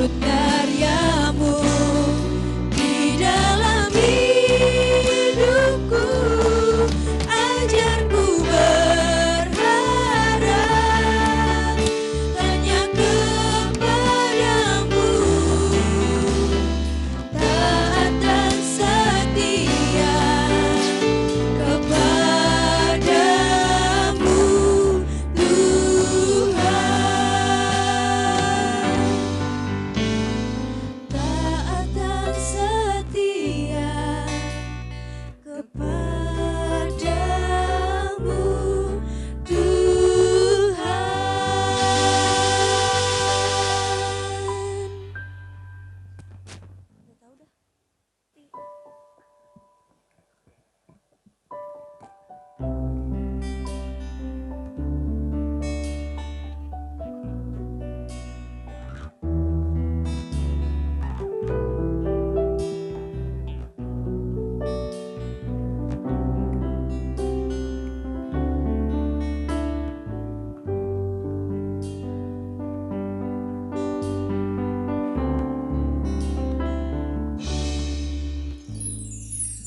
turut karyamu di dalam hidupku. Ajarku berharap hanya kepadamu, taat dan setia kepadamu Tuhan. Taat dan setia kepadamu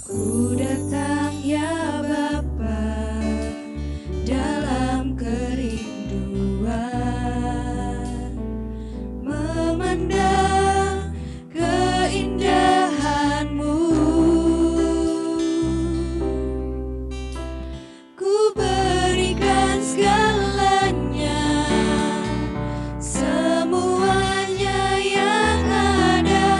Ku datang ya Bapa dalam kerinduan, memandang keindahan-Mu. Ku berikan segalanya, semuanya yang ada.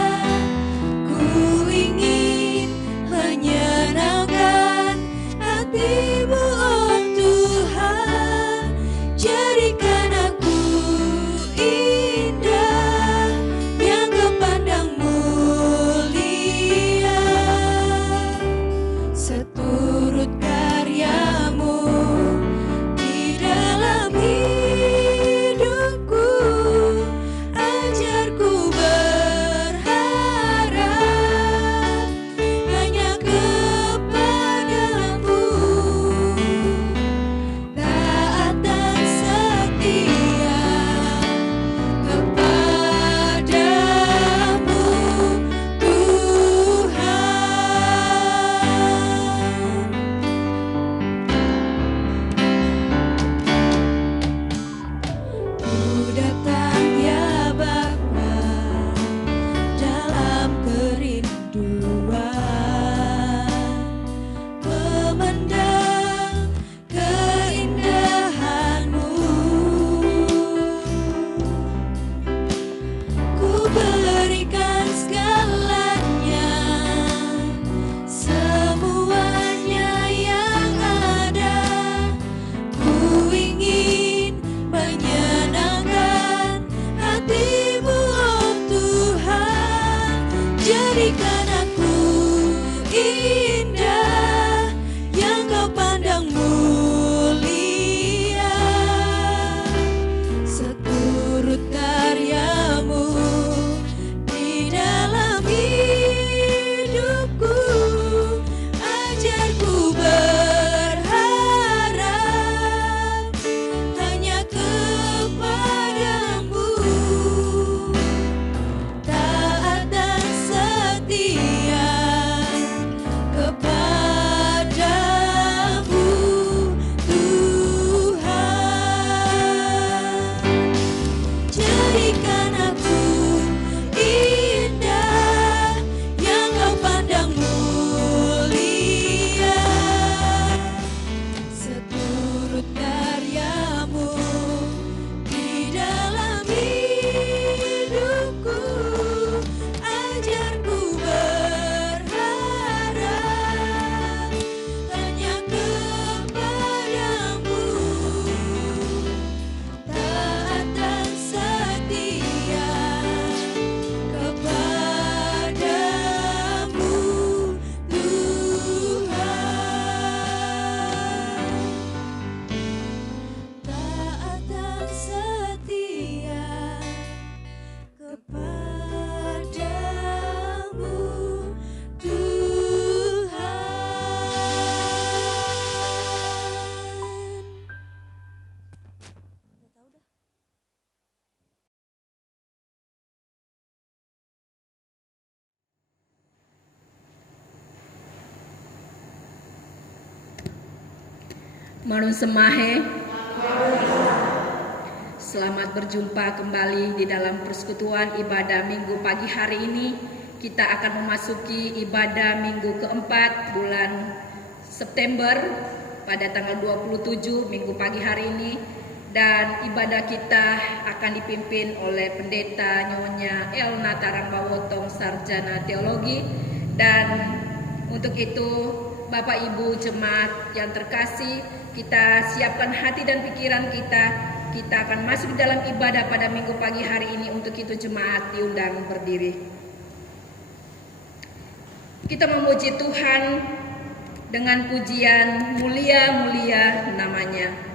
Ku ingin menyenangkan hati-Mu, oh Tuhan. Jadikan aku indah Marun Semahe. Selamat berjumpa kembali di dalam persekutuan ibadah minggu pagi hari ini. Kita akan memasuki ibadah minggu keempat bulan September pada tanggal 27 minggu pagi hari ini. Dan ibadah kita akan dipimpin oleh Pendeta Nyonya Elna Tarambawotong, Sarjana Teologi. Dan untuk itu Bapak Ibu Jemaat yang terkasih, kita siapkan hati dan pikiran kita. Kita akan masuk di dalam ibadah pada minggu pagi hari ini. Untuk itu jemaat diundang berdiri. Kita memuji Tuhan dengan pujian mulia-mulia namanya.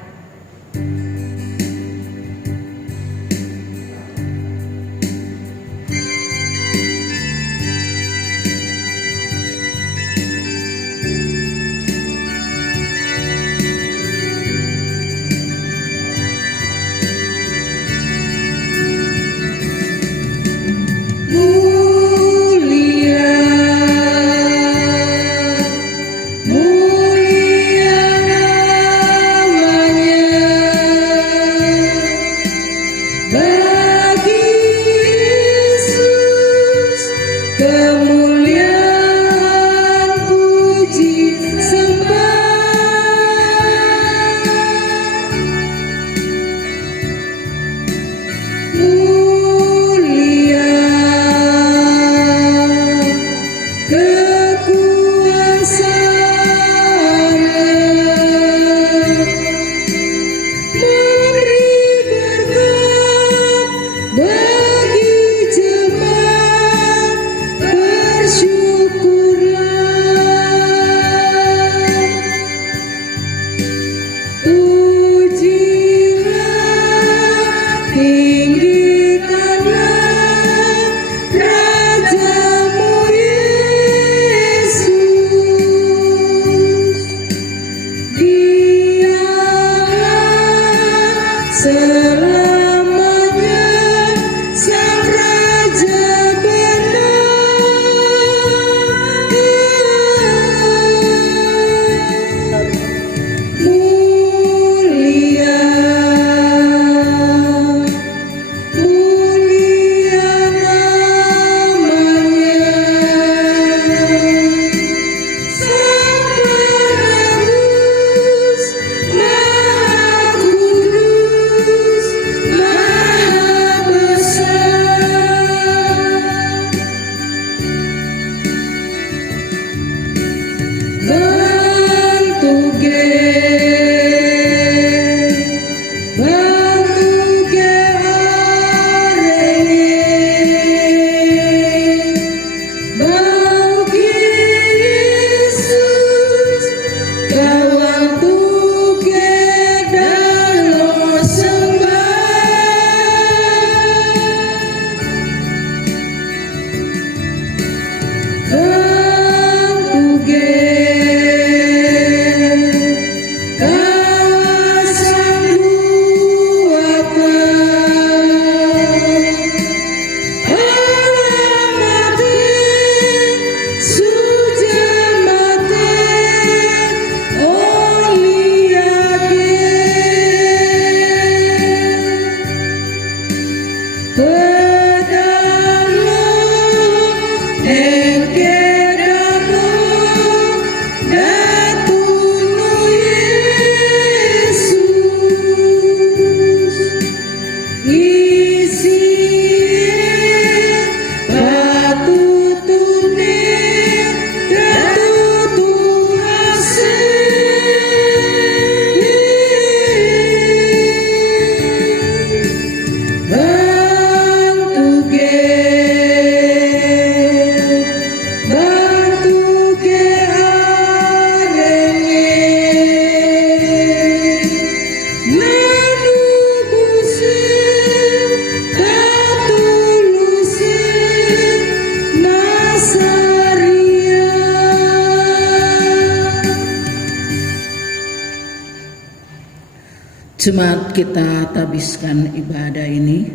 Jemaat, kita tabiskan ibadah ini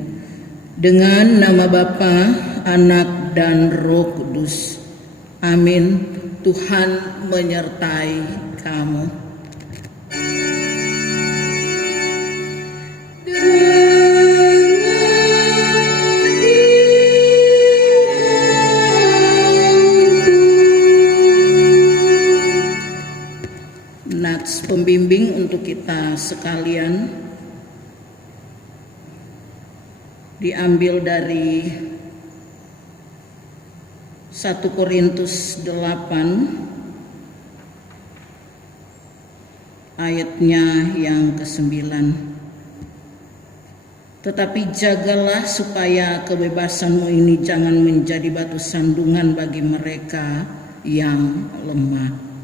dengan nama Bapa, Anak, dan Roh Kudus. Amin. Tuhan menyertai kamu. pembimbing untuk kita sekalian diambil dari 1 Korintus 8 ayatnya yang ke-9. Tetapi jagalah supaya kebebasanmu ini jangan menjadi batu sandungan bagi mereka yang lemah.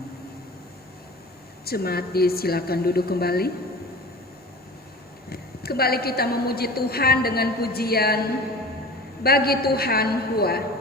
Jemaat disilakan duduk kembali. Kembali kita memuji Tuhan dengan pujian Bagi Tuhan Hua.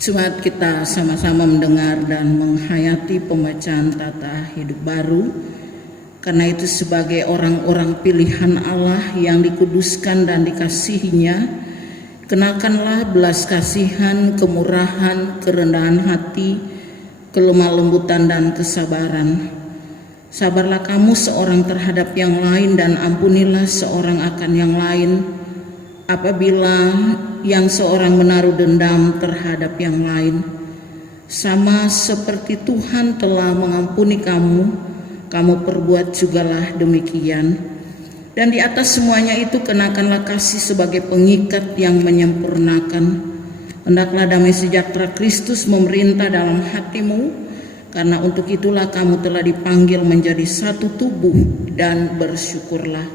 Jemaat kita sama-sama mendengar dan menghayati pembacaan tata hidup baru. Karena itu sebagai orang-orang pilihan Allah yang dikuduskan dan dikasihinya, kenakanlah belas kasihan, kemurahan, kerendahan hati, kelemah lembutan dan kesabaran. Sabarlah kamu seorang terhadap yang lain dan ampunilah seorang akan yang lain. Apabila yang seorang menaruh dendam terhadap yang lain, sama seperti Tuhan telah mengampuni kamu, kamu perbuat jugalah demikian. Dan di atas semuanya itu kenakanlah kasih sebagai pengikat yang menyempurnakan. Hendaklah damai sejahtera Kristus memerintah dalam hatimu, Karena untuk itulah kamu telah dipanggil menjadi satu tubuh dan bersyukurlah.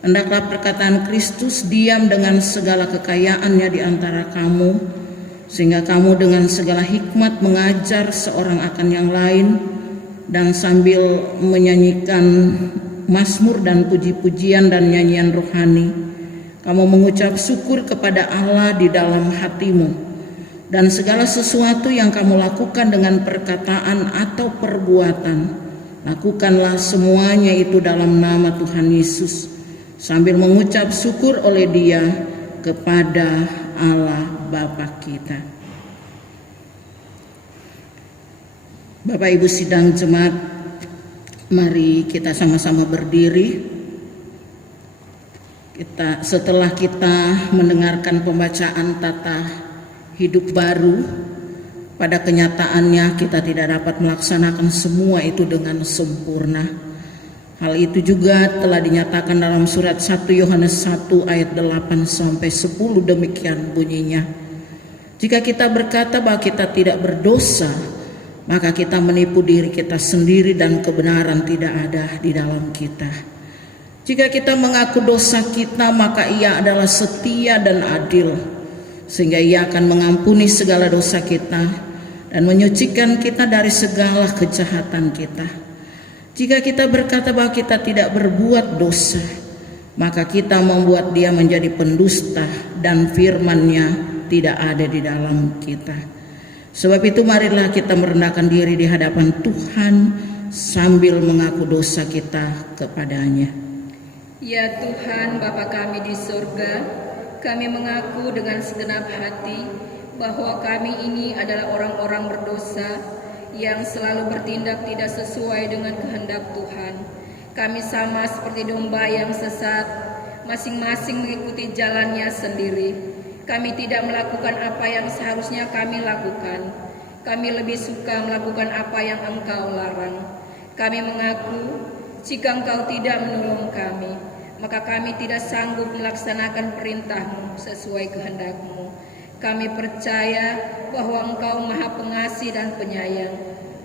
Hendaklah perkataan Kristus diam dengan segala kekayaannya di antara kamu, sehingga kamu dengan segala hikmat mengajar seorang akan yang lain, dan sambil menyanyikan mazmur dan puji-pujian dan nyanyian rohani, kamu mengucap syukur kepada Allah di dalam hatimu. Dan segala sesuatu yang kamu lakukan dengan perkataan atau perbuatan, lakukanlah semuanya itu dalam nama Tuhan Yesus, sambil mengucap syukur oleh Dia kepada Allah Bapa kita. Bapak Ibu sidang jemaat, mari kita sama-sama berdiri. Setelah kita mendengarkan pembacaan tata hidup baru, pada kenyataannya kita tidak dapat melaksanakan semua itu dengan sempurna. Hal itu juga telah dinyatakan dalam surat 1 Yohanes 1 ayat 8 sampai 10, demikian bunyinya. Jika kita berkata bahwa kita tidak berdosa, maka kita menipu diri kita sendiri dan kebenaran tidak ada di dalam kita. Jika kita mengaku dosa kita, maka Ia adalah setia dan adil, sehingga Ia akan mengampuni segala dosa kita dan menyucikan kita dari segala kejahatan kita. Jika kita berkata bahwa kita tidak berbuat dosa, maka kita membuat Dia menjadi pendusta dan firman-Nya tidak ada di dalam kita. Sebab itu marilah kita merendahkan diri di hadapan Tuhan sambil mengaku dosa kita kepada-Nya. Ya Tuhan, Bapa kami di surga, kami mengaku dengan segenap hati bahwa kami ini adalah orang-orang berdosa yang selalu bertindak tidak sesuai dengan kehendak Tuhan. Kami sama seperti domba yang sesat, masing-masing mengikuti jalannya sendiri. Kami tidak melakukan apa yang seharusnya kami lakukan. Kami lebih suka melakukan apa yang Engkau larang. Kami mengaku jika Engkau tidak menolong kami, maka kami tidak sanggup melaksanakan perintah-Mu sesuai kehendak-Mu. Kami percaya bahwa Engkau Maha Pengasih dan Penyayang,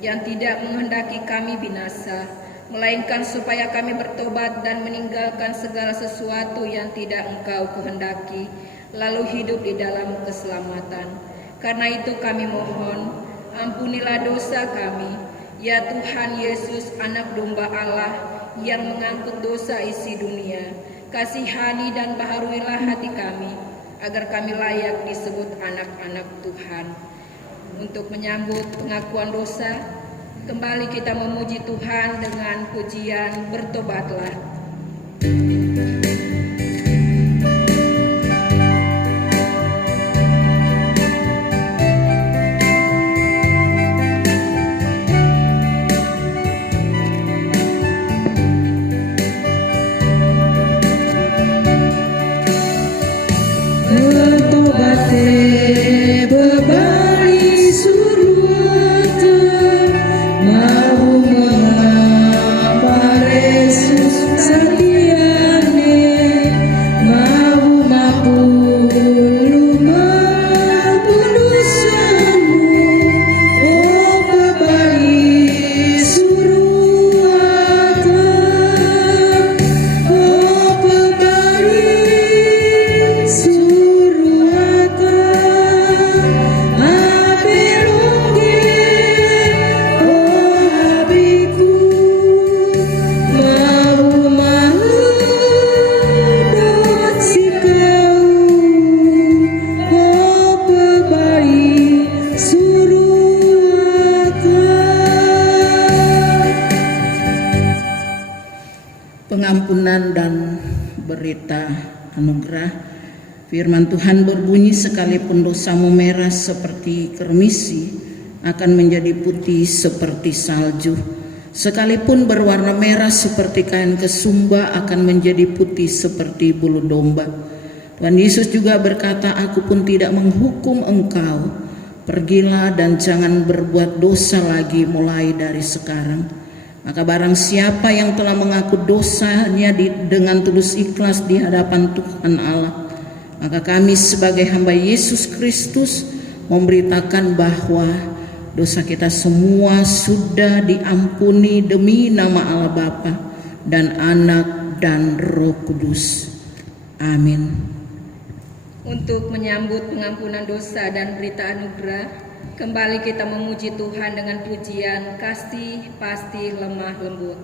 yang tidak menghendaki kami binasa, melainkan supaya kami bertobat dan meninggalkan segala sesuatu yang tidak Engkau kehendaki, lalu hidup di dalam keselamatan. Karena itu kami mohon, ampunilah dosa kami, ya Tuhan Yesus, Anak Domba Allah, yang mengangkut dosa isi dunia. Kasihani dan baharuilah hati kami, agar kami layak disebut anak-anak Tuhan. Untuk menyambut pengakuan dosa, kembali kita memuji Tuhan dengan pujian Bertobatlah. Pengampunan dan berita anugerah. Firman Tuhan berbunyi, sekalipun dosamu merah seperti kermisi, akan menjadi putih seperti salju. Sekalipun berwarna merah seperti kain kesumba, akan menjadi putih seperti bulu domba. Tuhan Yesus juga berkata, Aku pun tidak menghukum engkau. Pergilah dan jangan berbuat dosa lagi mulai dari sekarang. Maka barang siapa yang telah mengaku dosanya dengan tulus ikhlas di hadapan Tuhan Allah, maka kami sebagai hamba Yesus Kristus memberitakan bahwa Dosa kita semua sudah diampuni demi nama Allah Bapa dan Anak dan Roh Kudus. Amin. Untuk menyambut pengampunan dosa dan berita anugerah, kembali kita memuji Tuhan dengan pujian Kasih Pasti Lemah Lembut.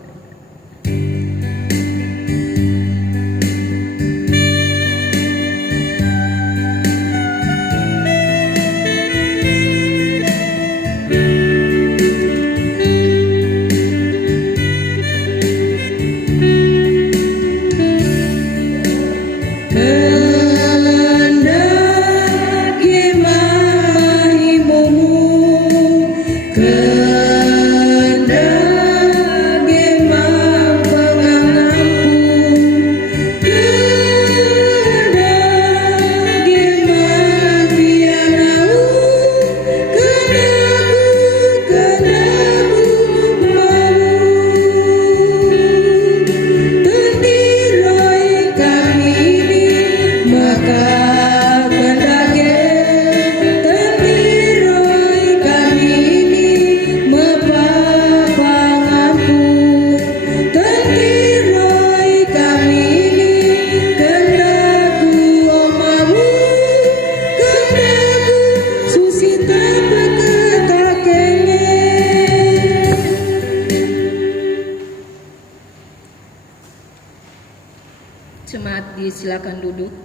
Jemaat disilakan duduk.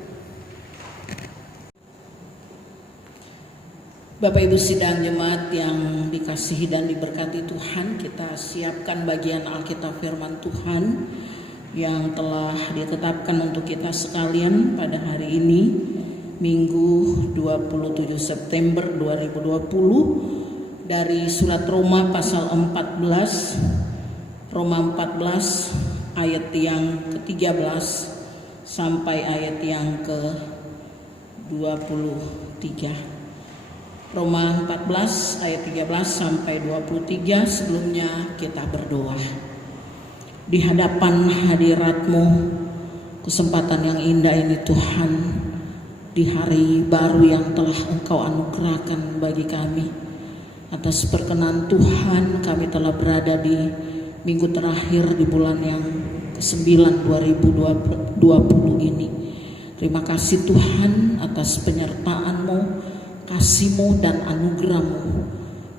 Bapak Ibu sidang jemaat yang dikasihi dan diberkati Tuhan, kita siapkan bagian Alkitab firman Tuhan yang telah ditetapkan untuk kita sekalian pada hari ini, Minggu 27 September 2020, dari surat Roma pasal 14, Roma 14 ayat yang ke-13 sampai ayat yang ke-23. Roma 14 ayat 13 sampai 23. Sebelumnya kita berdoa. Di hadapan hadirat-Mu, kesempatan yang indah ini Tuhan, di hari baru yang telah Engkau anugerahkan bagi kami, atas perkenan Tuhan kami telah berada di minggu terakhir di bulan yang ke-9 2020 ini. Terima kasih Tuhan atas penyertaan-Mu, kasih-Mu dan anugerah-Mu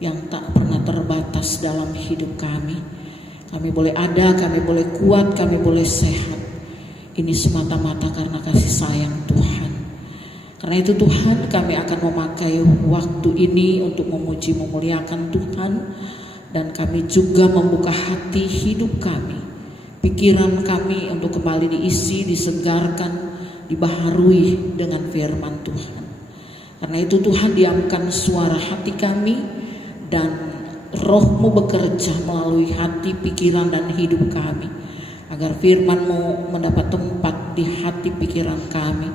yang tak pernah terbatas dalam hidup kami. Kami boleh ada, kami boleh kuat, kami boleh sehat. Ini semata-mata karena kasih sayang Tuhan. Karena itu Tuhan, kami akan memakai waktu ini untuk memuji memuliakan Tuhan, dan kami juga membuka hati hidup kami, pikiran kami untuk kembali diisi, disegarkan, dibaharui dengan firman Tuhan. Karena itu Tuhan, diamkan suara hati kami dan Roh-Mu bekerja melalui hati, pikiran dan hidup kami, agar firman-Mu mendapat tempat di hati pikiran kami,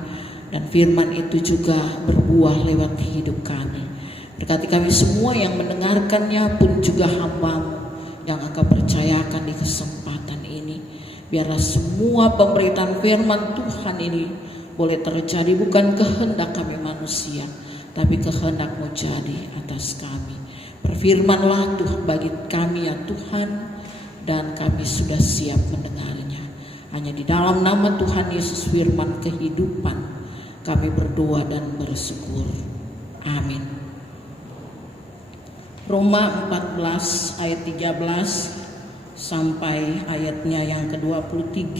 dan firman itu juga berbuah lewat hidup kami. Berkati kami semua yang mendengarkannya, pun juga hamba-Mu yang Engkau percayakan di kesempatan ini. Biarlah semua pemberitaan firman Tuhan ini boleh terjadi bukan kehendak kami manusia, tapi kehendak-Mu jadi atas kami. Berfirmanlah Tuhan bagi kami ya Tuhan, dan kami sudah siap mendengarnya. Hanya di dalam nama Tuhan Yesus firman kehidupan kami berdoa dan bersyukur. Amin. Roma 14 ayat 13 sampai ayatnya yang ke-23,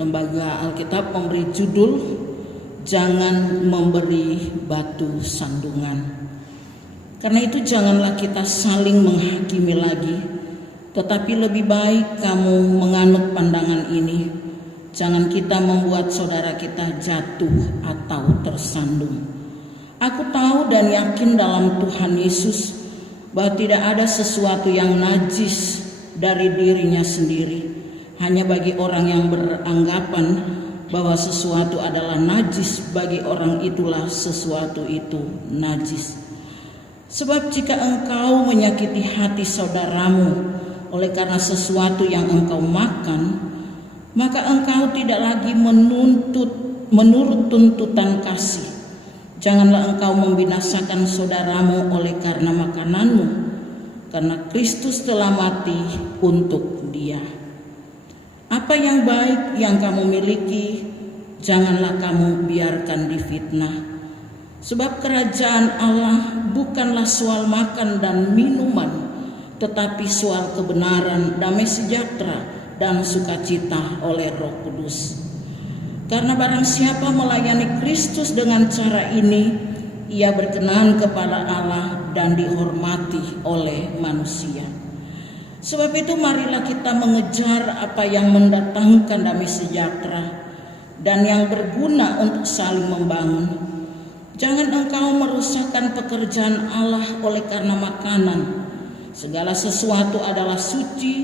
Lembaga Alkitab memberi judul Jangan Memberi Batu Sandungan. Karena itu janganlah kita saling menghakimi lagi, tetapi lebih baik kamu menganut pandangan ini. Jangan kita membuat saudara kita jatuh atau tersandung. Aku tahu dan yakin dalam Tuhan Yesus bahwa tidak ada sesuatu yang najis dari dirinya sendiri. Hanya bagi orang yang beranggapan bahwa sesuatu adalah najis, bagi orang itulah sesuatu itu najis. Sebab jika engkau menyakiti hati saudaramu oleh karena sesuatu yang engkau makan, maka engkau tidak lagi menurut tuntutan kasih. Janganlah engkau membinasakan saudaramu oleh karena makananmu, karena Kristus telah mati untuk dia. Apa yang baik yang kamu miliki, janganlah kamu biarkan difitnah. Sebab kerajaan Allah bukanlah soal makan dan minuman, tetapi soal kebenaran, damai sejahtera, dan sukacita oleh Roh Kudus. Karena barang siapa melayani Kristus dengan cara ini, ia berkenan kepada Allah dan dihormati oleh manusia. Sebab itu marilah kita mengejar apa yang mendatangkan damai sejahtera dan yang berguna untuk saling membangun. Jangan engkau merusakkan pekerjaan Allah oleh karena makanan. Segala sesuatu adalah suci,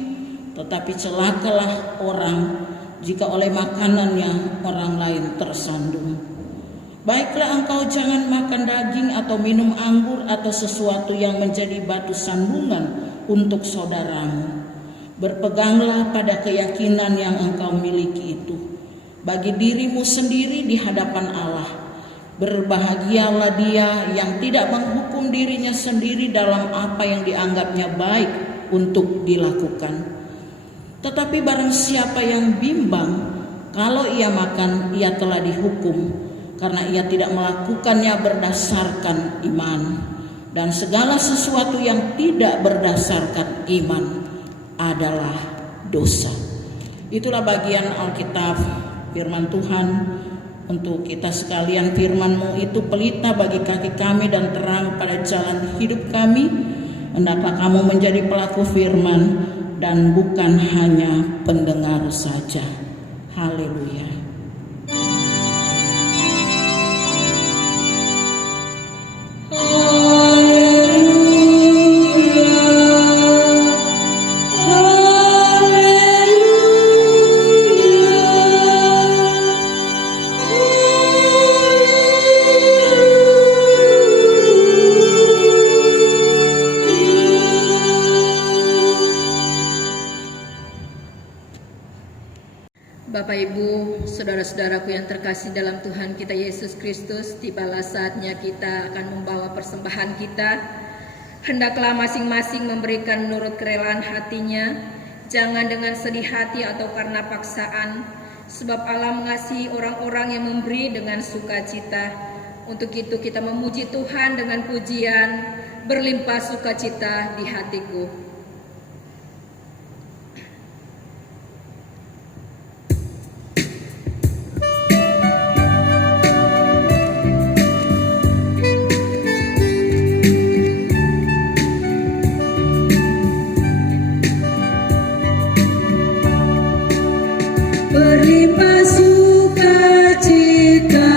tetapi celakalah orang jika oleh makanannya orang lain tersandung. Baiklah engkau jangan makan daging atau minum anggur atau sesuatu yang menjadi batu sandungan untuk saudaramu. Berpeganglah pada keyakinan yang engkau miliki itu bagi dirimu sendiri di hadapan Allah. Berbahagialah dia yang tidak menghukum dirinya sendiri dalam apa yang dianggapnya baik untuk dilakukan. Tetapi barang siapa yang bimbang, kalau ia makan, ia telah dihukum, karena ia tidak melakukannya berdasarkan iman. Dan segala sesuatu yang tidak berdasarkan iman adalah dosa. Itulah bagian Alkitab, firman Tuhan untuk kita sekalian. Firman-Mu itu pelita bagi kaki kami dan terang pada jalan hidup kami. Hendaklah kamu menjadi pelaku firman dan bukan hanya pendengar saja. Haleluya. Bapak Ibu, saudara-saudaraku yang terkasih dalam Tuhan kita Yesus Kristus, tibalah saatnya kita akan membawa persembahan kita. Hendaklah masing-masing memberikan menurut kerelaan hatinya, jangan dengan sedih hati atau karena paksaan, sebab Allah mengasihi orang-orang yang memberi dengan sukacita. Untuk itu kita memuji Tuhan dengan pujian, berlimpah sukacita di hatiku. Berlimpah sukacita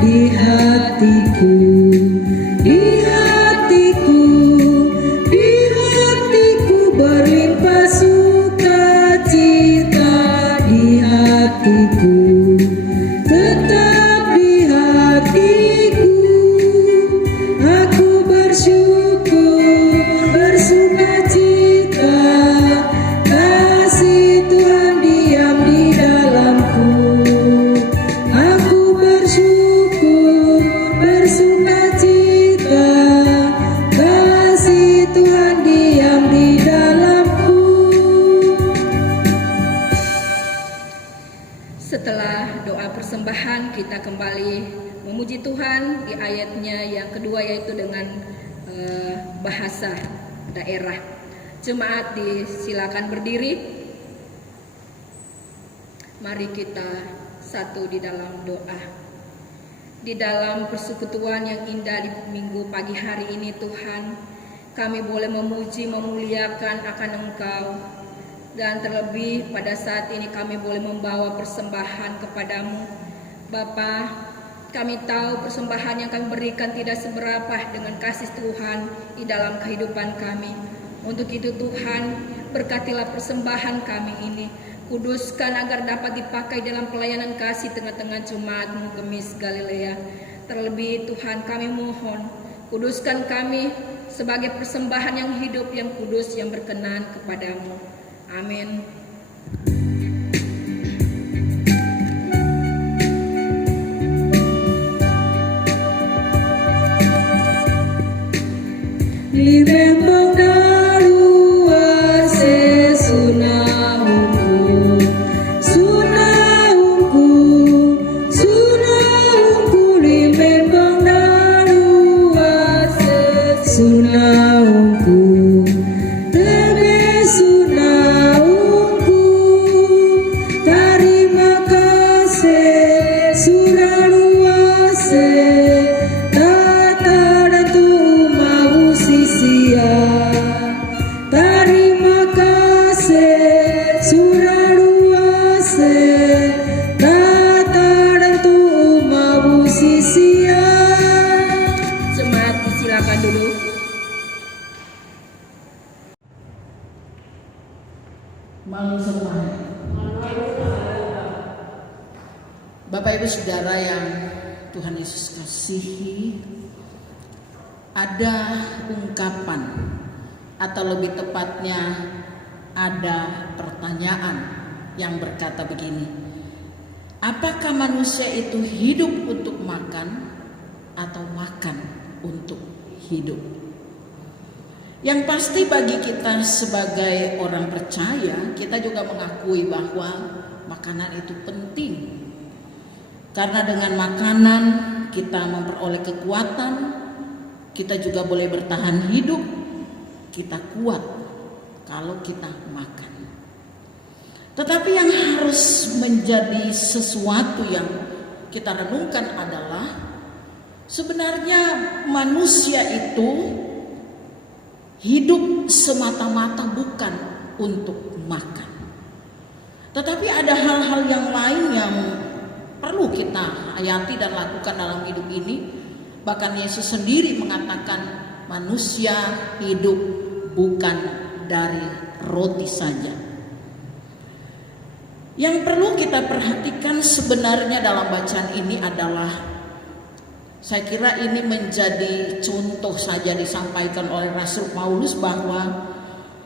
di hatiku, di hatiku, di hatiku. Berlimpah sukacita di hatiku, tetap di hatiku. Aku bersyukur, bersukacita, kasih Tuhan diam di dalamku. Aku bersyukur, bersukacita, kasih Tuhan diam di dalamku. Setelah doa persembahan, kita kembali memuji Tuhan di ayatnya yang kedua, yaitu dengan bahasa daerah. Jemaat disilakan berdiri. Mari kita satu di dalam doa. Di dalam persekutuan yang indah di minggu pagi hari ini, Tuhan, kami boleh memuji, memuliakan akan Engkau. Dan terlebih pada saat ini kami boleh membawa persembahan kepadamu. Bapa, kami tahu persembahan yang kami berikan tidak seberapa dengan kasih Tuhan di dalam kehidupan kami. Untuk itu Tuhan, berkatilah persembahan kami ini. Kuduskan agar dapat dipakai dalam pelayanan kasih tengah-tengah jemaat-Mu Kemis Galilea. Terlebih Tuhan, kami mohon, kuduskan kami sebagai persembahan yang hidup, yang kudus, yang berkenan kepadamu. Amin. Bapak Ibu Saudara yang Tuhan Yesus kasihi, ada ungkapan atau lebih tepatnya ada pertanyaan yang berkata begini: apakah manusia itu hidup untuk makan atau makan untuk hidup? Yang pasti bagi kita sebagai orang percaya, kita juga mengakui bahwa makanan itu penting. Karena dengan makanan kita memperoleh kekuatan, kita juga boleh bertahan hidup, kita kuat kalau kita makan. Tetapi yang harus menjadi sesuatu yang kita renungkan adalah sebenarnya manusia itu hidup semata-mata bukan untuk makan. Tetapi ada hal-hal yang lain yang perlu kita hayati dan lakukan dalam hidup ini. Bahkan Yesus sendiri mengatakan manusia hidup bukan dari roti saja. Yang perlu kita perhatikan sebenarnya dalam bacaan ini adalah, saya kira ini menjadi contoh saja disampaikan oleh Rasul Paulus, bahwa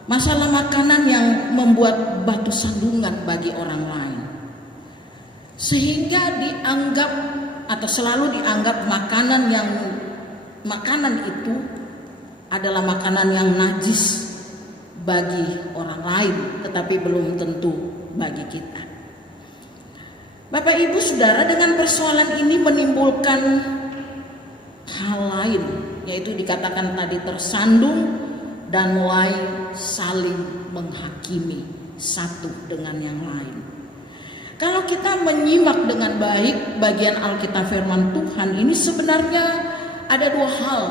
masalah makanan yang membuat batu sandungan bagi orang lain. Sehingga dianggap atau selalu dianggap makanan itu adalah makanan yang najis bagi orang lain, tetapi belum tentu bagi kita. Bapak Ibu Saudara, dengan persoalan ini menimbulkan hal lain, yaitu dikatakan tadi tersandung dan mulai saling menghakimi satu dengan yang lain. Kalau kita menyimak dengan baik bagian Alkitab firman Tuhan ini, sebenarnya ada dua hal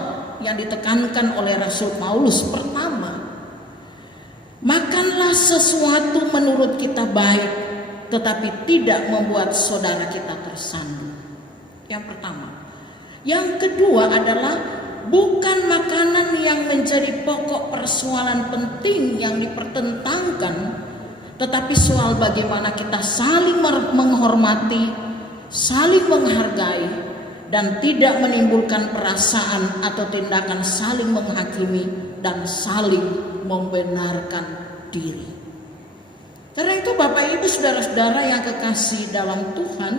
yang ditekankan oleh Rasul Paulus. Pertama, makanlah sesuatu menurut kita baik, tetapi tidak membuat saudara kita tersandung. Yang pertama. Yang kedua adalah bukan makanan yang menjadi pokok persoalan penting yang dipertentangkan, tetapi soal bagaimana kita saling menghormati, saling menghargai, dan tidak menimbulkan perasaan atau tindakan saling menghakimi dan saling membenarkan diri. Karena itu Bapak Ibu Saudara-saudara yang kekasih dalam Tuhan,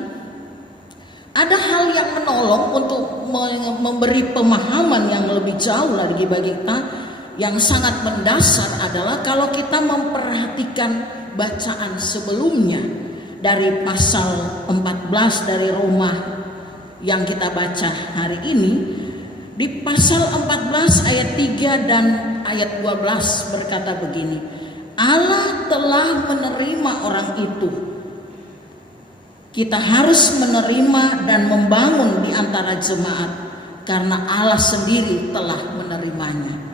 ada hal yang menolong untuk memberi pemahaman yang lebih jauh lagi bagi kita. Yang sangat mendasar adalah kalau kita memperhatikan bacaan sebelumnya dari pasal 14 dari Roma yang kita baca hari ini. Di pasal 14 ayat 3 dan ayat 12 berkata begini: Allah telah menerima orang itu. Kita harus menerima dan membangun di antara jemaat karena Allah sendiri telah menerimanya.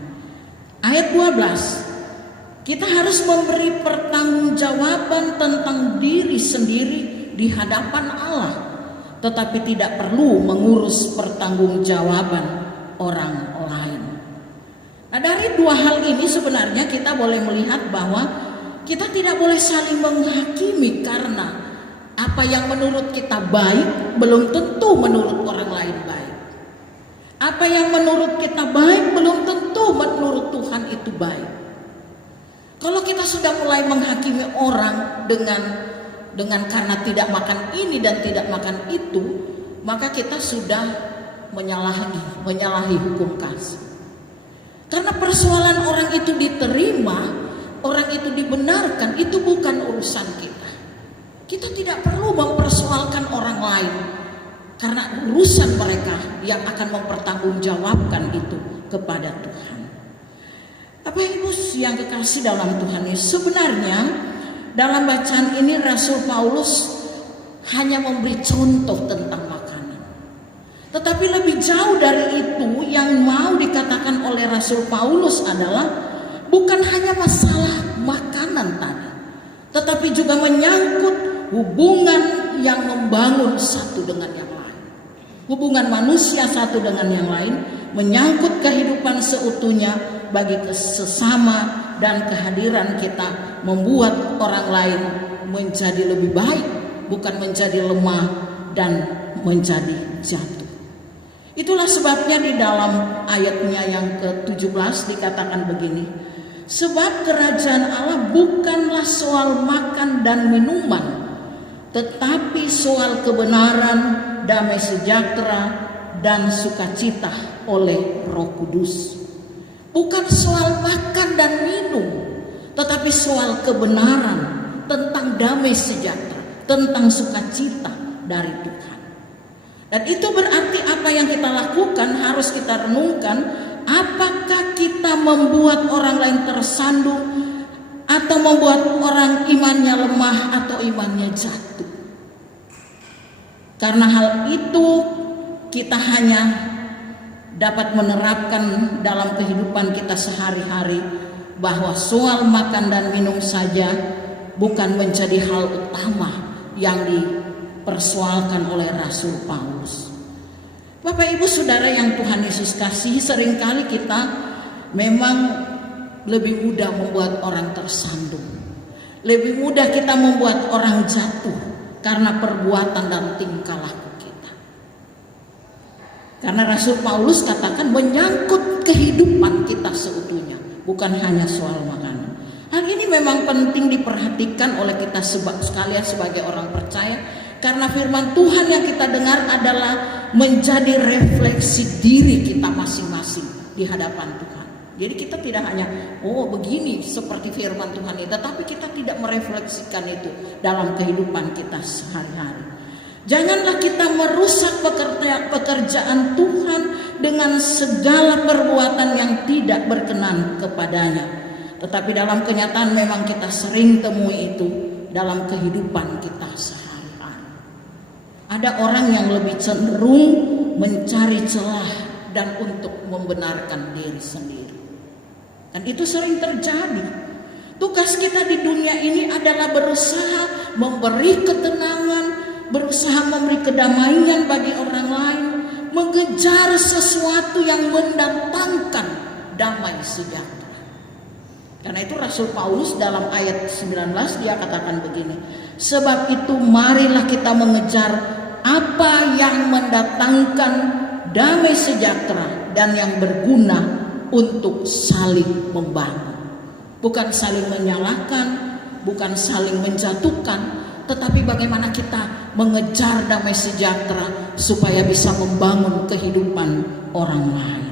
Ayat 12, kita harus memberi pertanggungjawaban tentang diri sendiri di hadapan Allah, tetapi tidak perlu mengurus pertanggungjawaban orang lain. Nah, dari dua hal ini sebenarnya kita boleh melihat bahwa kita tidak boleh saling menghakimi, karena apa yang menurut kita baik belum tentu menurut orang lain baik. Apa yang menurut kita baik belum tentu menurut Tuhan itu baik. Kalau kita sudah mulai menghakimi orang dengan karena tidak makan ini dan tidak makan itu, maka kita sudah menyalahi hukum kasih. Karena persoalan orang itu diterima, orang itu dibenarkan, itu bukan urusan kita. Kita tidak perlu mempersoalkan orang lain, karena urusan mereka yang akan mempertanggungjawabkan itu kepada Tuhan. Bapak Ibu yang kekasih dalam Tuhan, sebenarnya dalam bacaan ini Rasul Paulus hanya memberi contoh tentang makanan. Tetapi lebih jauh dari itu, yang mau dikatakan oleh Rasul Paulus adalah bukan hanya masalah makanan tadi, tetapi juga menyangkut hubungan yang membangun satu dengan yang lain. Hubungan manusia satu dengan yang lain, menyangkut kehidupan seutuhnya bagi sesama, dan kehadiran kita membuat orang lain menjadi lebih baik, bukan menjadi lemah, dan menjadi jatuh. Itulah sebabnya di dalam ayatnya yang ke-17 dikatakan begini, sebab kerajaan Allah bukanlah soal makan dan minuman, tetapi soal kebenaran, damai sejahtera, dan sukacita oleh Roh Kudus. Bukan soal makan dan minum, tetapi soal kebenaran, tentang damai sejahtera, tentang sukacita dari Tuhan. Dan itu berarti apa yang kita lakukan harus kita renungkan, apakah kita membuat orang lain tersandung atau membuat orang imannya lemah atau imannya jatuh. Karena hal itu kita hanya dapat menerapkan dalam kehidupan kita sehari-hari, bahwa soal makan dan minum saja bukan menjadi hal utama yang dipersoalkan oleh Rasul Paulus. Bapak Ibu Saudara yang Tuhan Yesus kasihi, seringkali kita memang lebih mudah membuat orang tersandung, lebih mudah kita membuat orang jatuh karena perbuatan dan tingkah laku kita. Karena Rasul Paulus katakan menyangkut kehidupan kita seutuhnya, bukan hanya soal makanan. Hal ini memang penting diperhatikan oleh kita sekalian sebagai orang percaya, karena firman Tuhan yang kita dengar adalah menjadi refleksi diri kita masing-masing di hadapan Tuhan. Jadi kita tidak hanya begini seperti firman Tuhan itu, tetapi kita tidak merefleksikan itu dalam kehidupan kita sehari-hari. Janganlah kita merusak pekerjaan Tuhan dengan segala perbuatan yang tidak berkenan kepadanya. Tetapi dalam kenyataan memang kita sering temui itu dalam kehidupan kita sehari-hari. Ada orang yang lebih cenderung mencari celah dan untuk membenarkan diri sendiri. Dan itu sering terjadi. Tugas kita di dunia ini adalah berusaha memberi ketenangan, berusaha memberi kedamaian bagi orang lain, mengejar sesuatu yang mendatangkan damai sejahtera. Karena itu Rasul Paulus dalam ayat 19 dia katakan begini, sebab itu marilah kita mengejar apa yang mendatangkan damai sejahtera dan yang berguna untuk saling membangun. Bukan saling menyalahkan, bukan saling menjatuhkan, tetapi bagaimana kita mengejar damai sejahtera supaya bisa membangun kehidupan orang lain.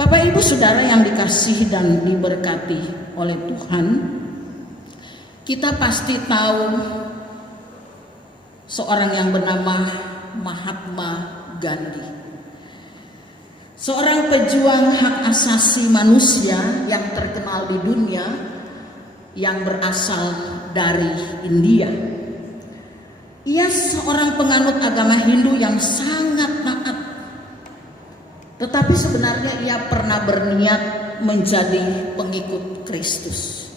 Bapak Ibu Saudara yang dikasihi dan diberkati oleh Tuhan, kita pasti tahu seorang yang bernama Mahatma Gandhi, seorang pejuang hak asasi manusia yang terkenal di dunia, yang berasal dari India. Ia seorang penganut agama Hindu yang sangat taat, tetapi sebenarnya ia pernah berniat menjadi pengikut Kristus.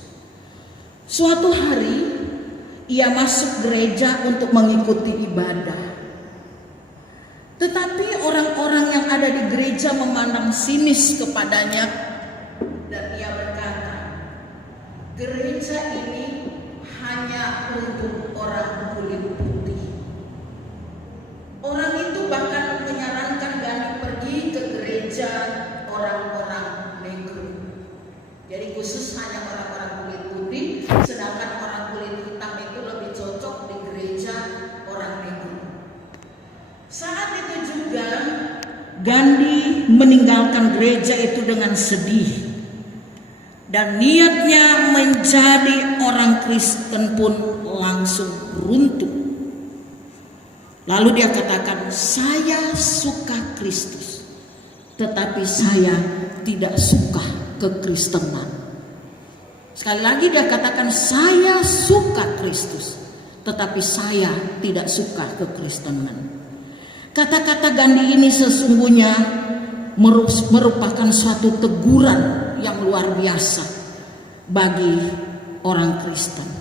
Suatu hari ia masuk gereja untuk mengikuti ibadah, tetapi orang-orang yang ada di gereja memandang sinis kepadanya, dan ia berkata, gereja ini hanya untuk orang kulit putih. Orang itu bahkan menyarankan Gandhi pergi ke gereja orang-orang negro. Jadi khusus hanya orang-orang kulit putih, sedangkan orang kulit hitam itu lebih cocok di gereja orang negro. Saat itu juga Gandhi meninggalkan gereja itu dengan sedih, dan niatnya menjadi orang Kristen pun langsung runtuh. Lalu dia katakan, saya suka Kristus, tetapi saya tidak suka kekristenan. Sekali lagi dia katakan, saya suka Kristus, tetapi saya tidak suka kekristenan. Kata-kata Gandhi ini sesungguhnya merupakan suatu teguran yang luar biasa bagi orang Kristen.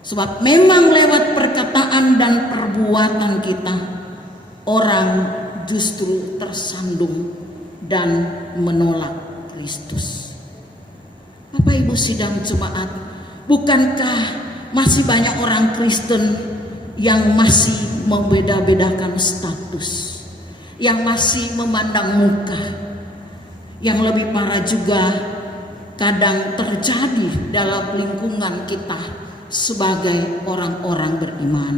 Sebab memang lewat perkataan dan perbuatan kita, orang justru tersandung dan menolak Kristus. Bapak Ibu sidang jemaat, bukankah masih banyak orang Kristen yang masih membeda-bedakan status, yang masih memandang muka, yang lebih parah juga kadang terjadi dalam lingkungan kita sebagai orang-orang beriman.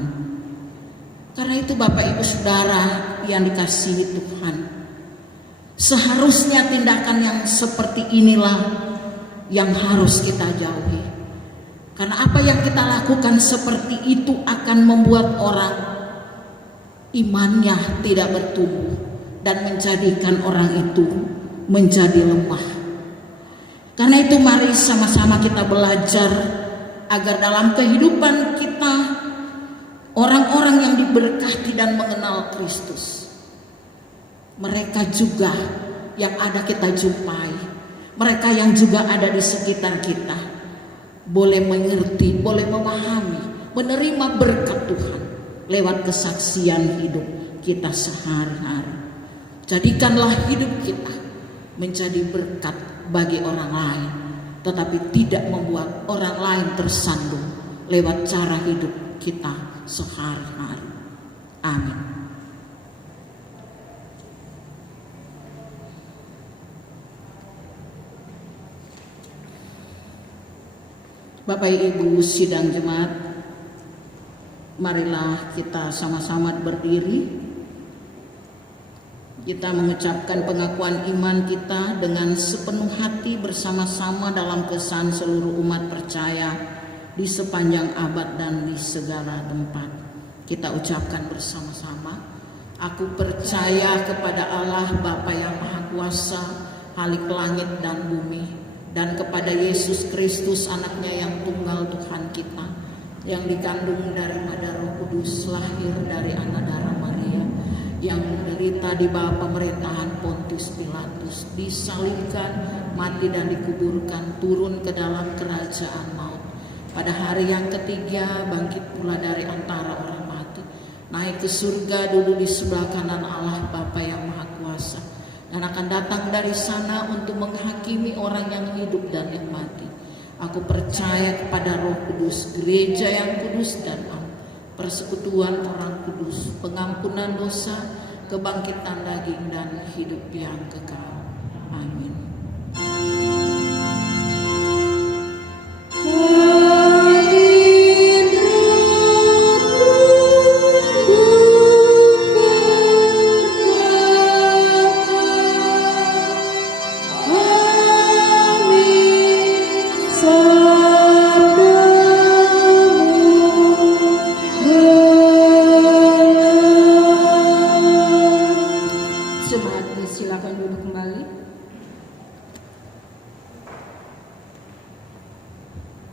Karena itu Bapak Ibu Saudara yang dikasihi Tuhan, seharusnya tindakan yang seperti inilah yang harus kita jauhi. Karena apa yang kita lakukan seperti itu akan membuat orang imannya tidak bertumbuh dan menjadikan orang itu menjadi lemah. Karena itu mari sama-sama kita belajar agar dalam kehidupan kita orang-orang yang diberkati dan mengenal Kristus, mereka juga yang ada kita jumpai, mereka yang juga ada di sekitar kita boleh mengerti, boleh memahami, menerima berkat Tuhan lewat kesaksian hidup kita sehari-hari. Jadikanlah hidup kita menjadi berkat bagi orang lain, tetapi tidak membuat orang lain tersandung lewat cara hidup kita sehari-hari. Amin. Bapak Ibu sidang jemaat, marilah kita sama-sama berdiri. Kita mengucapkan pengakuan iman kita dengan sepenuh hati bersama-sama dalam kesan seluruh umat percaya di sepanjang abad dan di segala tempat. Kita ucapkan bersama-sama, aku percaya kepada Allah Bapa yang Maha Kuasa, Khalik langit dan bumi, dan kepada Yesus Kristus anaknya yang tunggal Tuhan kita, yang dikandung daripada Roh Kudus, lahir dari anak darah Maria, yang menderita di bawah pemerintahan Pontius Pilatus, disalibkan, mati dan dikuburkan, turun ke dalam kerajaan maut. Pada hari yang ketiga bangkit pula dari antara orang mati, naik ke surga, duduk di sebelah kanan Allah Bapa yang Maha Kuasa, dan akan datang dari sana untuk menghakimi orang yang hidup dan yang mati. Aku percaya kepada Roh Kudus, gereja yang kudus dan am, persekutuan orang kudus, pengampunan dosa, kebangkitan daging dan hidup yang kekal. Amin.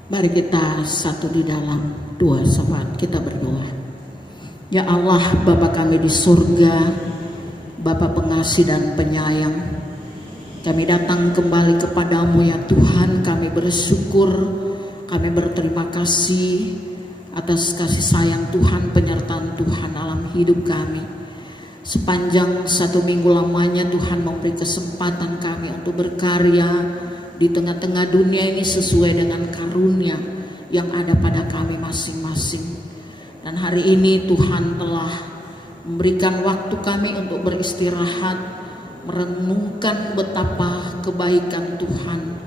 Mari kita satu di dalam doa sahabat, kita berdoa. Ya Allah, Bapa kami di surga, Bapa pengasih dan penyayang, kami datang kembali kepadamu ya Tuhan. Kami bersyukur, kami berterima kasih atas kasih sayang Tuhan, penyertaan Tuhan dalam hidup kami. Sepanjang 1 minggu lamanya Tuhan memberi kesempatan kami untuk berkarya di tengah-tengah dunia ini sesuai dengan karunia yang ada pada kami masing-masing. Dan hari ini Tuhan telah memberikan waktu kami untuk beristirahat, merenungkan betapa kebaikan Tuhan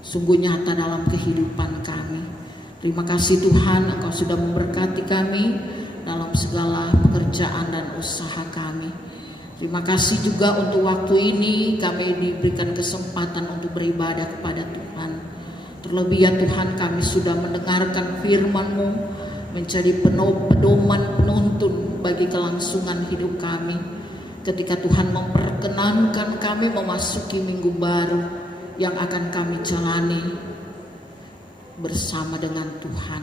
sungguh nyata dalam kehidupan kami. Terima kasih Tuhan, Engkau sudah memberkati kami dalam segala pekerjaan dan usaha kami. Terima kasih juga untuk waktu ini kami diberikan kesempatan untuk beribadah kepada Tuhan. Terlebih ya Tuhan, kami sudah mendengarkan firman-Mu menjadi pedoman penuntun bagi kelangsungan hidup kami. Ketika Tuhan memperkenankan kami memasuki minggu baru yang akan kami jalani bersama dengan Tuhan.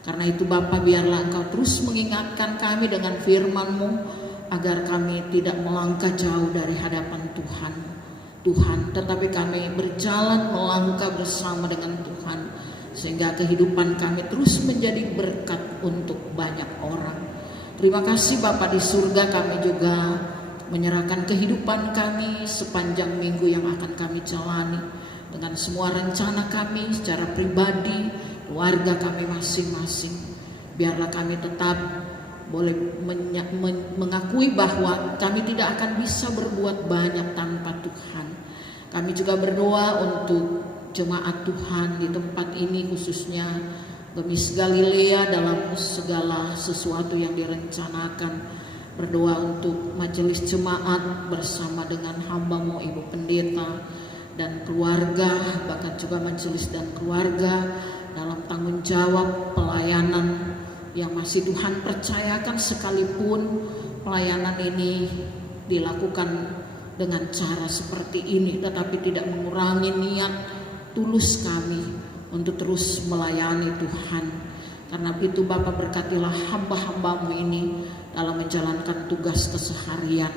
Karena itu Bapa, biarlah Engkau terus mengingatkan kami dengan firman-Mu agar kami tidak melangkah jauh dari hadapan Tuhan, tetapi kami berjalan melangkah bersama dengan Tuhan, sehingga kehidupan kami terus menjadi berkat untuk banyak orang. Terima kasih Bapa di surga, kami juga menyerahkan kehidupan kami sepanjang minggu yang akan kami jalani, dengan semua rencana kami secara pribadi, keluarga kami masing-masing. Biarlah kami tetap boleh mengakui bahwa kami tidak akan bisa berbuat banyak tanpa Tuhan. Kami juga berdoa untuk jemaat Tuhan di tempat ini, khususnya Gemis Galilea, dalam segala sesuatu yang direncanakan. Berdoa untuk majelis jemaat bersama dengan hamba-Mu Ibu Pendeta dan keluarga, bahkan juga majelis dan keluarga dalam tanggung jawab pelayanan yang masih Tuhan percayakan, sekalipun pelayanan ini dilakukan dengan cara seperti ini, tetapi tidak mengurangi niat tulus kami untuk terus melayani Tuhan. Karena itu Bapa, berkatilah hamba-hamba-Mu ini dalam menjalankan tugas keseharian.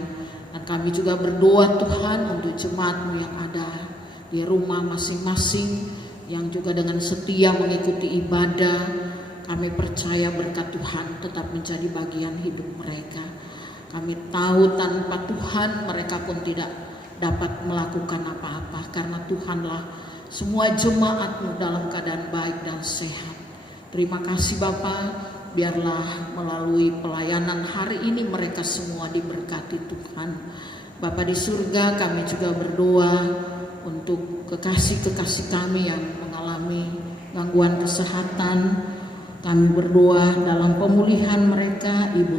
Dan kami juga berdoa Tuhan untuk jemaat-Mu yang ada di rumah masing-masing, yang juga dengan setia mengikuti ibadah. Kami percaya berkat Tuhan tetap menjadi bagian hidup mereka. Kami tahu tanpa Tuhan mereka pun tidak dapat melakukan apa-apa, karena Tuhanlah semua jemaat-Mu dalam keadaan baik dan sehat. Terima kasih Bapa, biarlah melalui pelayanan hari ini mereka semua diberkati Tuhan. Bapa di surga, kami juga berdoa untuk kekasih-kekasih kami yang mengalami gangguan kesehatan. Kami berdoa dalam pemulihan mereka, Ibu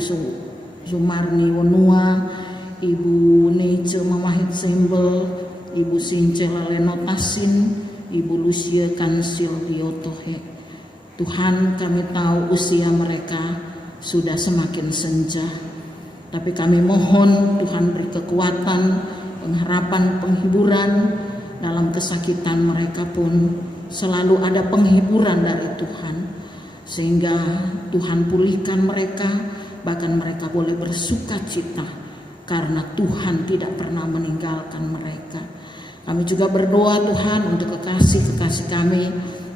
Sumarni Wonua, Ibu Nece Mamahit Sembel, Ibu Sincela Lenotasin, Ibu Lucia Kansil Diotohe. Tuhan, kami tahu usia mereka sudah semakin senja, tapi kami mohon Tuhan beri kekuatan, pengharapan, penghiburan. Dalam kesakitan mereka pun selalu ada penghiburan dari Tuhan, sehingga Tuhan pulihkan mereka, bahkan mereka boleh bersuka cita karena Tuhan tidak pernah meninggalkan mereka. Kami juga berdoa Tuhan untuk kekasih-kekasih kami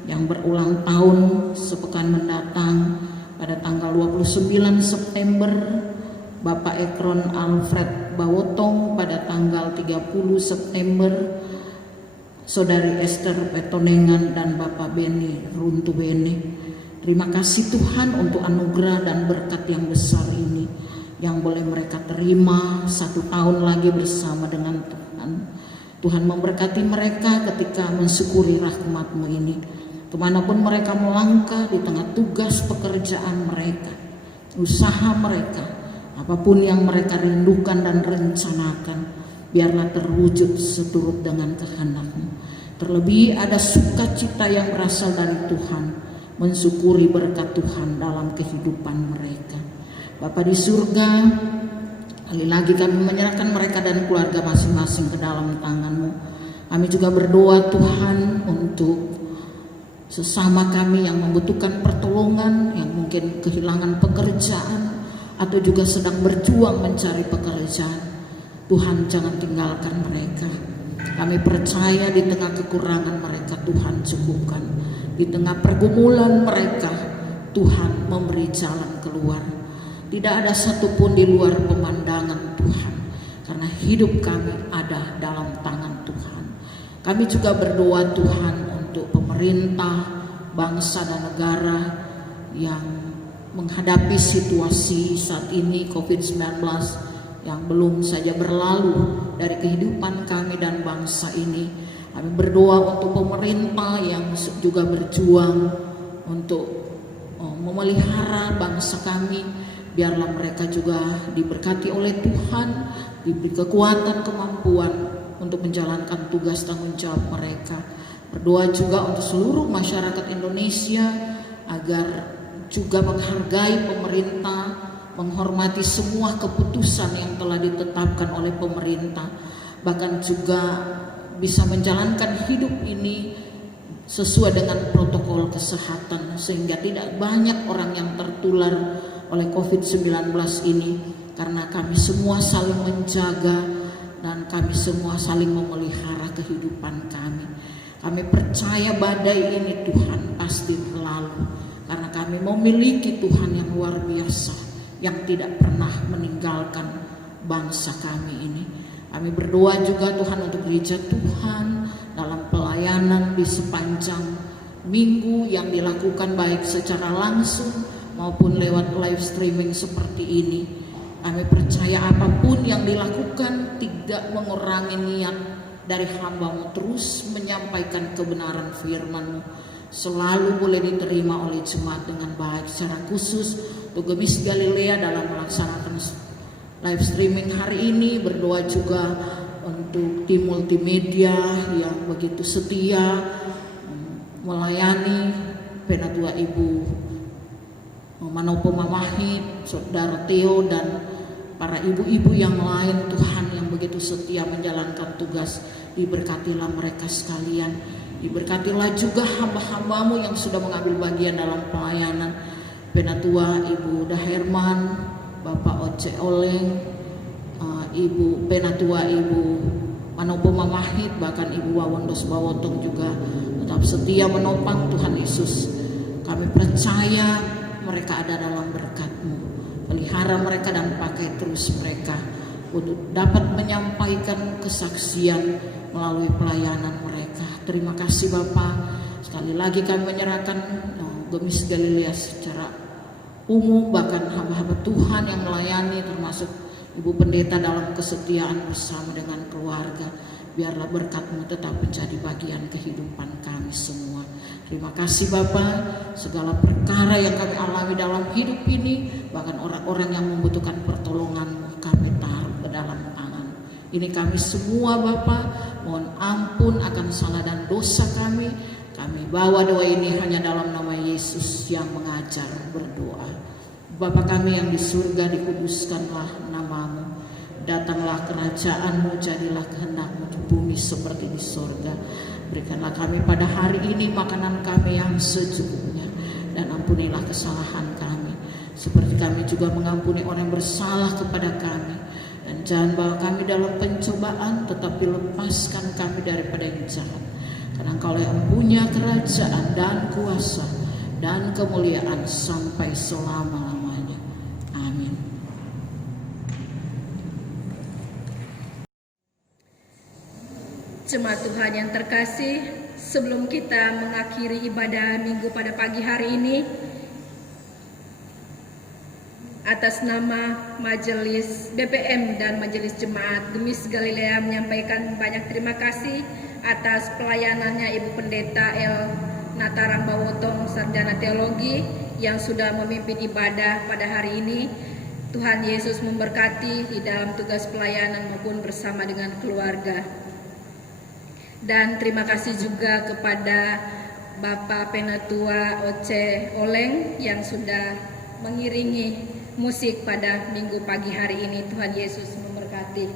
yang berulang tahun sepekan mendatang. Pada tanggal 29 September Bapak Ekron Alfred Bawotong, pada tanggal 30 September Saudari Esther Petonengan dan Bapak Beni Runtu Beni. Terima kasih Tuhan untuk anugerah dan berkat yang besar ini yang boleh mereka terima 1 tahun lagi bersama dengan Tuhan. Tuhan memberkati mereka ketika mensyukuri rahmat-Mu ini. Kemanapun mereka melangkah di tengah tugas pekerjaan mereka, usaha mereka, apapun yang mereka rindukan dan rencanakan, biarlah terwujud seturut dengan kehendak-Mu. Terlebih ada sukacita yang berasal dari Tuhan, mensyukuri berkat Tuhan dalam kehidupan mereka. Bapa di surga, kali lagi kami menyerahkan mereka dan keluarga masing-masing ke dalam tangan-Mu. Kami juga berdoa Tuhan untuk sesama kami yang membutuhkan pertolongan, yang mungkin kehilangan pekerjaan atau juga sedang berjuang mencari pekerjaan. Tuhan, jangan tinggalkan mereka. Kami percaya di tengah kekurangan mereka Tuhan cukupkan. Di tengah pergumulan mereka Tuhan memberi jalan keluar. Tidak ada satupun di luar pemandangan Tuhan, karena hidup kami ada dalam tangan Tuhan. Kami juga berdoa Tuhan untuk pemerintah, bangsa dan negara yang menghadapi situasi saat ini COVID-19 yang belum saja berlalu dari kehidupan kami dan bangsa ini. Kami berdoa untuk pemerintah yang juga berjuang untuk memelihara bangsa kami. Biarlah mereka juga diberkati oleh Tuhan, diberi kekuatan, kemampuan untuk menjalankan tugas tanggung jawab mereka. Berdoa juga untuk seluruh masyarakat Indonesia agar juga menghargai pemerintah, menghormati semua keputusan yang telah ditetapkan oleh pemerintah, bahkan juga bisa menjalankan hidup ini sesuai dengan protokol kesehatan, sehingga tidak banyak orang yang tertular oleh COVID-19 ini, karena kami semua saling menjaga dan kami semua saling memelihara kehidupan kami. Kami percaya badai ini Tuhan pasti berlalu, karena kami memiliki Tuhan yang luar biasa, yang tidak pernah meninggalkan bangsa kami ini. Kami berdoa juga Tuhan untuk gereja Tuhan dalam pelayanan di sepanjang minggu yang dilakukan, baik secara langsung maupun lewat live streaming seperti ini. Kami percaya apapun yang dilakukan tidak mengurangi niat dari hamba-Mu terus menyampaikan kebenaran firman-Mu. Selalu boleh diterima oleh jemaat dengan baik. Secara khusus untuk Gemis Galilea dalam melaksanakan live streaming hari ini, berdoa juga untuk tim multimedia yang begitu setia melayani Penatua Ibu Manopo Mamahit, Saudara Theo, dan para ibu-ibu yang lain. Tuhan yang begitu setia menjalankan tugas, diberkatilah mereka sekalian. Diberkatilah juga hamba-hamba-Mu yang sudah mengambil bagian dalam pelayanan, Penatua Ibu Daherman, Bapak Oce Oleng, Ibu Penatua Ibu Manopo Mamahit, bahkan Ibu Wawondos Bawotong juga tetap setia menopang Tuhan Yesus. Kami percaya mereka ada dalam berkat-Mu. Pelihara mereka dan pakai terus mereka untuk dapat menyampaikan kesaksian melalui pelayanan mereka. Terima kasih Bapak. Sekali lagi kami menyerahkan Gemis Galilea secara umum, bahkan hamba-hamba Tuhan yang melayani, termasuk Ibu Pendeta dalam kesetiaan bersama dengan keluarga. Biarlah berkat-Mu tetap menjadi bagian kehidupan kami semua. Terima kasih Bapak, segala perkara yang kami alami dalam hidup ini, bahkan orang-orang yang membutuhkan pertolongan-Mu, kami taruh ke dalam tangan. Ini kami semua Bapak, mohon ampun akan salah dan dosa kami. Kami bawa doa ini hanya dalam nama Yesus yang mengajar berdoa. Bapa kami yang di surga, dikuduskanlah nama-Mu. Datanglah kerajaan-Mu, jadilah kehendak-Mu di bumi seperti di surga. Berikanlah kami pada hari ini makanan kami yang secukupnya, dan ampunilah kesalahan kami, seperti kami juga mengampuni orang yang bersalah kepada kami. Dan jangan bawa kami dalam pencobaan, tetapi lepaskan kami daripada yang jahat. Karena Engkau yang punya kerajaan dan kuasa dan kemuliaan sampai selama-lamanya. Amin. Jemaat Tuhan yang terkasih, sebelum kita mengakhiri ibadah minggu pada pagi hari ini, atas nama Majelis BPM dan Majelis Jemaat Gemis Galilea menyampaikan banyak terima kasih atas pelayanannya Ibu Pendeta El Natarang Bawotong, Sarjana Teologi, yang sudah memimpin ibadah pada hari ini. Tuhan Yesus memberkati di dalam tugas pelayanan maupun bersama dengan keluarga. Dan terima kasih juga kepada Bapak Penatua Oce Oleng yang sudah mengiringi musik pada minggu pagi hari ini. Tuhan Yesus memberkati.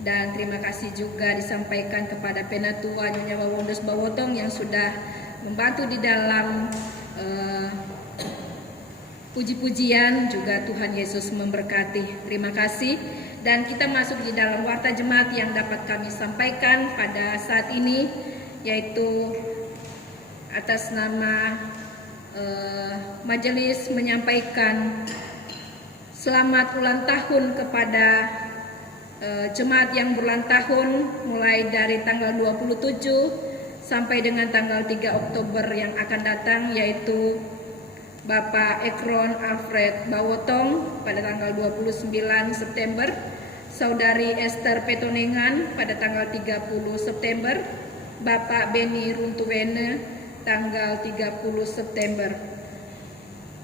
Dan terima kasih juga disampaikan kepada Penatua Nyonya Wawondos Bawotong yang sudah membantu di dalam puji-pujian. Juga Tuhan Yesus memberkati. Terima kasih. Dan kita masuk di dalam warta jemaat yang dapat kami sampaikan pada saat ini, yaitu atas nama majelis menyampaikan selamat ulang tahun kepada jemaat yang berulang tahun mulai dari tanggal 27 sampai dengan tanggal 3 Oktober yang akan datang, yaitu Bapak Ekron Alfred Bawotong pada tanggal 29 September, Saudari Esther Petonengan pada tanggal 30 September, Bapak Beni Runtuwene tanggal 30 September.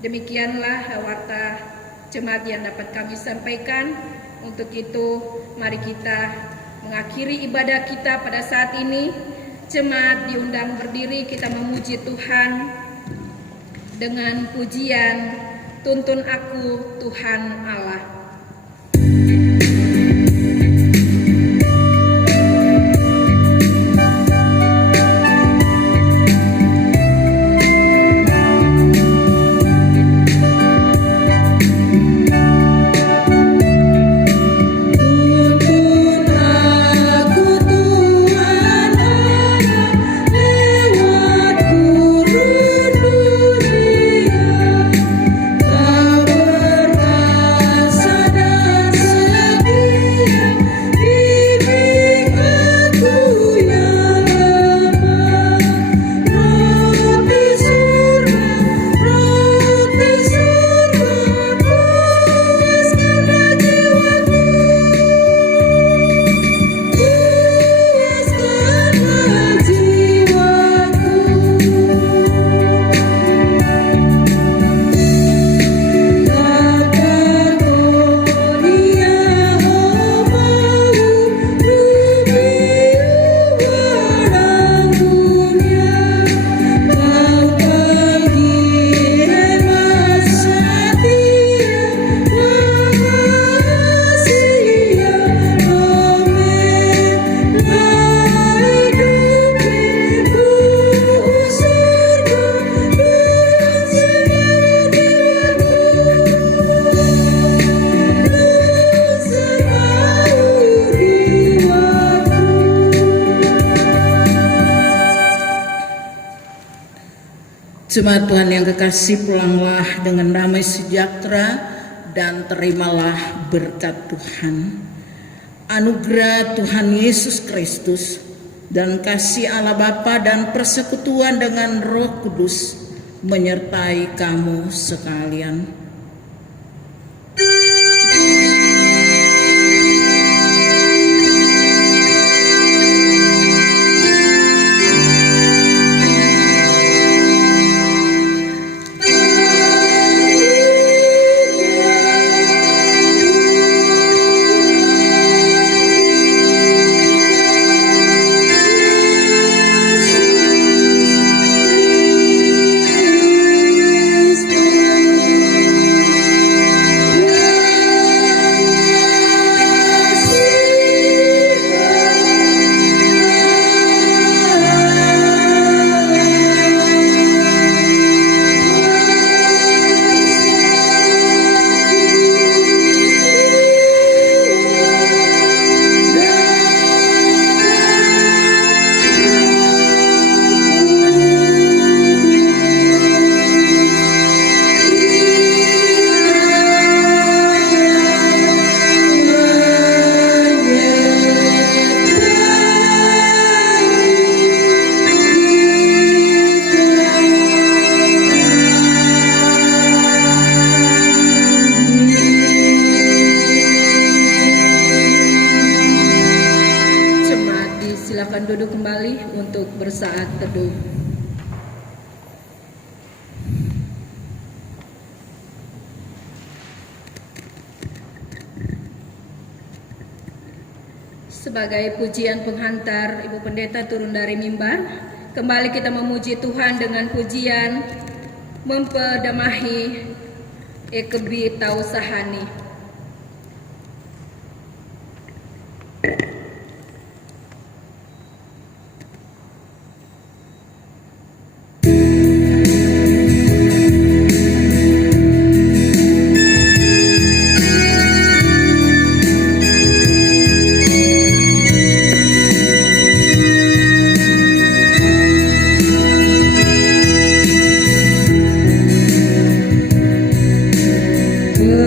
Demikianlah warta jemaat yang dapat kami sampaikan. Untuk itu, mari kita mengakhiri ibadah kita pada saat ini. Jemaat diundang berdiri, kita memuji Tuhan dengan pujian "Tuntun Aku Tuhan Allah". Kau berkasih Jemaat Tuhan yang kekasih, pulanglah dengan damai sejahtera dan terimalah berkat Tuhan. Anugerah Tuhan Yesus Kristus dan kasih Allah Bapa dan persekutuan dengan Roh Kudus menyertai kamu sekalian. Silakan duduk kembali untuk bersaat teduh. Sebagai pujian penghantar, Ibu Pendeta turun dari mimbar. Kembali kita memuji Tuhan dengan pujian mempedamahi Ekebi Tau Sahani.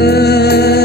Berkata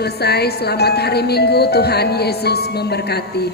selesai. Selamat hari Minggu, Tuhan Yesus memberkati.